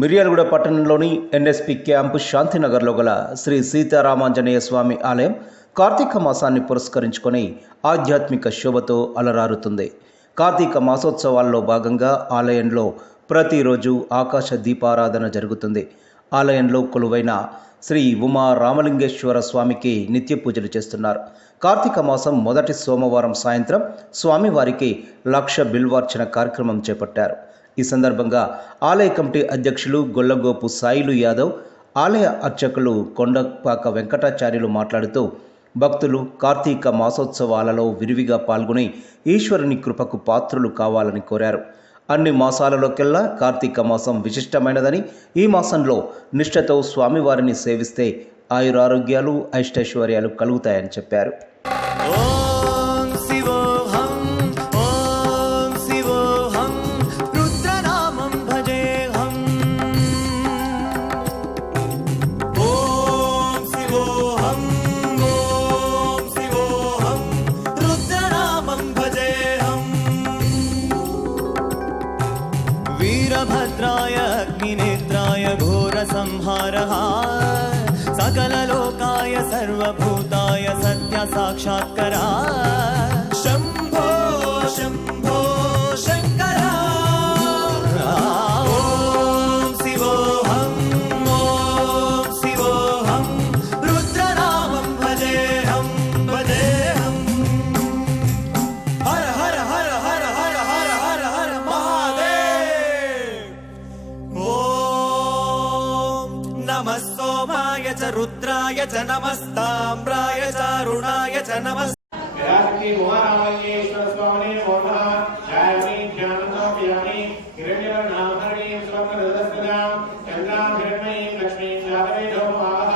మిర్యాలగూడ పట్టణంలోని NSP camp శాంతినగర్లో గల శ్రీ సీతారామాంజనేయ స్వామి ఆలయం కార్తీక మాసాన్ని పురస్కరించుకొని ఆధ్యాత్మిక శోభతో అలరారుతుంది. కార్తీక మాసోత్సవాల్లో భాగంగా ఆలయంలో ప్రతిరోజు ఆకాశ దీపారాధన జరుగుతుంది. ఆలయంలో కొలువైన శ్రీ ఉమా రామలింగేశ్వర స్వామికి నిత్య పూజలు చేస్తున్నారు. కార్తీక మాసం మొదటి సోమవారం సాయంత్రం స్వామివారికి 1,00,000 బిల్వార్చన కార్యక్రమం చేపట్టారు. ఈ సందర్భంగా ఆలయ కమిటీ అధ్యక్షులు గొల్లగోపు సాయిలు యాదవ్, ఆలయ అర్చకులు కొండపాక వెంకటాచార్యులు మాట్లాడుతూ భక్తులు కార్తీక మాసోత్సవాలలో విరివిగా పాల్గొని ఈశ్వరుని కృపకు పాత్రులు కావాలని కోరారు. అన్ని మాసాలలోకెల్లా కార్తీక మాసం విశిష్టమైనదని, ఈ మాసంలో నిష్ఠతో స్వామివారిని సేవిస్తే ఆయురారోగ్యాలు అష్టైశ్వర్యాలు కలుగుతాయని చెప్పారు. वीरभद्राय अग्निनेत्राय घोरसंहारः सकललोकाय सर्वभूताय सत्यसाक्षात्करः शम्भो शम्भो शङ्कर ॐ शिवोऽहं ॐ शिवोऽहं रुद्रनामं भजेऽहं भजेऽहं हर हर हर हर हर हर हर हर महादेव ॐ नमः सोमाय च रुद्राय च नमस्ताम्राय च अरुणाय च नमः श्री उमारामलिंगेश्वर स्वामी नमः। जय ज्ञानोपयामि हिरण्यवर्णाभरणीं स्वप्नरसदां चन्द्रां हिरण्मयीं लक्ष्मीं जातवेदोमाः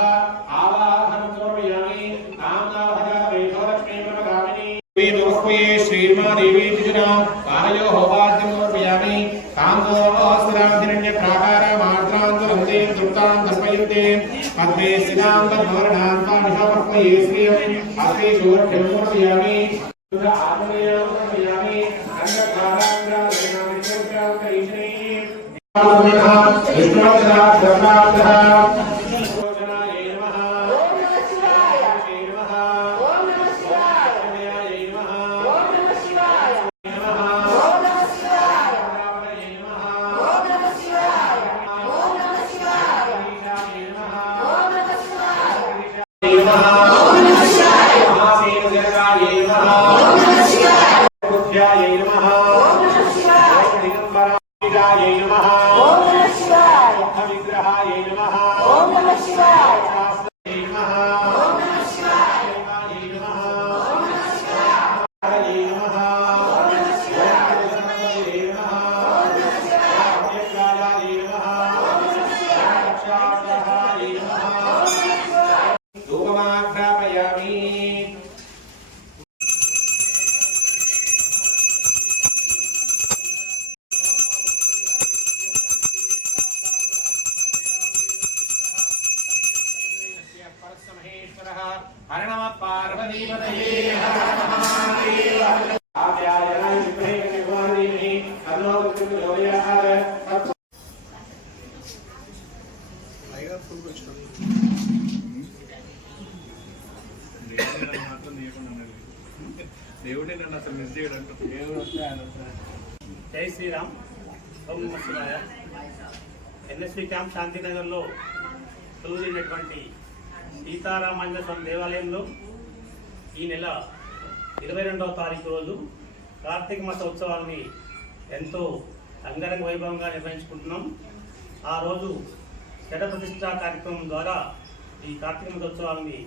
आवाहनं समर्पयामि। कामनाभजावेदो लक्ष्मीं प्रमगामिनी वेदोस्मये श्रीर्मादेवी तिजना कालयोः वाद्यं समर्पयामि। कामोऽस्त्रां हिरण्यप्राकारामार्द्रान्तरहृदयं तृप्तां तर्पयन्ते अग्ने सिदां तद्वर्णां पामिषापक्वये श्रियं अस्ते शूर्भ्यं समर्पयामि। आत्मनेयं समर्पयामि। अन्नदानाग्रादनामि चोप्यान्तरीश्वरी हर नमः पार्वतीपतये हर महादेव आप्यायनाय विद्महे कन्याकुमारीमहि तन्नो प्रचोदयात्। దేవుడే నన్ను అసలు మిస్ చేయడంట. జై శ్రీరామ్. ఓం నమః శివాయ. ఎన్ఎస్పి క్యాంప్ శాంతినగర్లో కొలువుదీరినటువంటి సీతారామాంజనేయ స్వామి దేవాలయంలో ఈ నెల 22వ తారీఖు రోజు కార్తీక మాస ఉత్సవాన్ని ఎంతో అంగరంగ వైభవంగా నిర్వహించుకుంటున్నాం. ఆ రోజు ఘట ప్రతిష్ఠా కార్యక్రమం ద్వారా ఈ కార్తీక మాస ఉత్సవాన్ని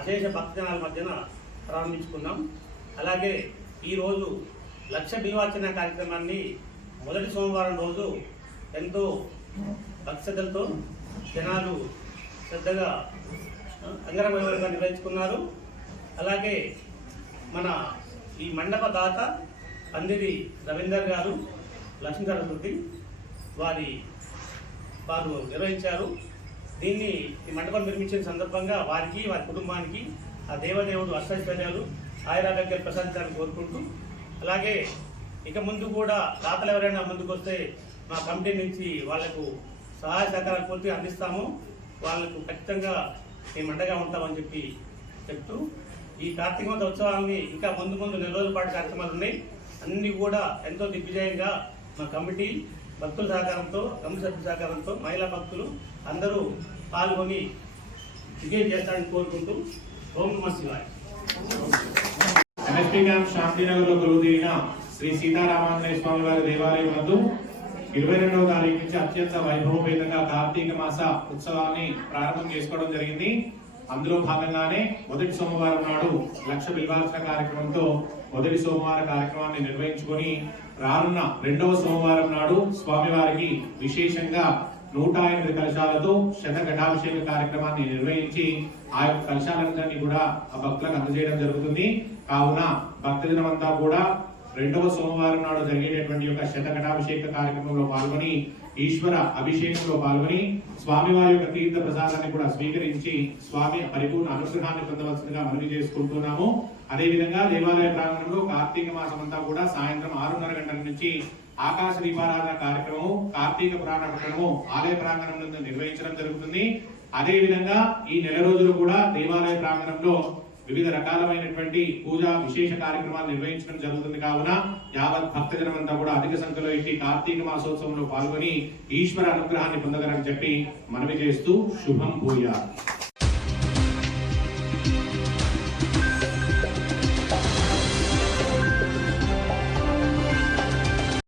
అశేష భక్తజనాల మధ్యన ప్రారంభించుకున్నాం. అలాగే ఈరోజు 1,00,000 బిల్వార్చన కార్యక్రమాన్ని మొదటి సోమవారం రోజు ఎంతో భక్తిశ్రద్ధలతో జనాలు శ్రద్ధగా అంగరంగ వైభవంగా నిర్వహించుకున్నారు. అలాగే మన ఈ మండప దాత పందిరి రవీందర్ గారు, లక్ష్మీ సరస్వతి వారు నిర్వహించారు. దీన్ని ఈ మండపం నిర్మించిన సందర్భంగా వారికి, వారి కుటుంబానికి ఆ దేవదేవుడు అష్టైశ్వర్యాలు ఆయురారోగ్యాలు ప్రసాదించాలని కోరుకుంటూ, అలాగే ఇక ముందు కూడా దాతలు ఎవరైనా ముందుకు వస్తే మా కమిటీ నుంచి వాళ్లకు సహాయ సహకారాలు పూర్తిగా అందిస్తామో వాళ్ళకు ఖచ్చితంగా మేము అండగా ఉంటామని చెప్పి చెప్తూ ఈ కార్తీక మాస ఉత్సవాన్ని ఇంకా ముందు నెల రోజుల పాటు కార్యక్రమాలు ఉన్నాయి. అన్ని కూడా ఎంతో దిగ్విజయంగా మా కమిటీ భక్తుల సహకారంతో, కమిటీ సభ్యుల సహకారంతో, మహిళా భక్తులు అందరూ పాల్గొని విజయం చేస్తారని కోరుకుంటూ ఓం నమః శివాయ. MSP క్యాంప్ శాంతినగర్లో కొలువుదీరిన శ్రీ సీతారామాంజనేయ స్వామి వారి దేవాలయం నందు 22వ తారీఖు నుంచి అత్యంత వైభవపేతంగా కార్తీక మాస ఉత్సవాన్ని ప్రారంభం చేసుకోవడం జరిగింది. అందులో భాగంగానే మొదటి సోమవారం నాడు లక్ష బిల్వార్చన కార్యక్రమంతో మొదటి సోమవార కార్యక్రమాన్ని నిర్వహించుకొని రానున్న 2వ సోమవారం నాడు స్వామివారికి విశేషంగా 108 కలశాలతో శతఘటాభిషేక కార్యక్రమాన్ని నిర్వహించి ఆ యొక్క కలశాలందరినీ కూడా ఆ భక్తులకు అందజేయడం జరుగుతుంది. కావున భక్తజనమంతా కూడా 2వ సోమవారం నాడు జరిగేటటువంటి యొక్క శతఘటాభిషేక కార్యక్రమంలో పాల్గొని ఈశ్వర అభిషేకంలో పాల్గొని స్వామివారి యొక్క తీర్థ ప్రసాదాన్ని కూడా స్వీకరించి స్వామి పరిపూర్ణ అనుగ్రహాన్ని పొందవలసిందిగా మనవి చేసుకుంటున్నాము. అదేవిధంగా దేవాలయ ప్రాంగణంలో కార్తీక మాసం అంతా కూడా సాయంత్రం 6:30 గంటల నుంచి ఆకాశ దీపారాధన కార్యక్రమం, కార్తీక పురాణ పఠనము ఆలయ ప్రాంగణం నందు నిర్వహించడం జరుగుతుంది. అదే విధంగా ఈ నెల రోజులు కూడా దేవాలయ ప్రాంగణంలో వివిధ రకాలైనటువంటి పూజా విశేష కార్యక్రమాలు నిర్వహించడం జరుగుతుంది. కావున యావత్ భక్తజనమంతా కూడా అధిక సంఖ్యలో ఈ కార్తీక మాసోత్సవంలో పాల్గొని ఈశ్వర అనుగ్రహాన్ని పొందగలని చెప్పి మనవి చేస్తూ శుభం భూయాత్.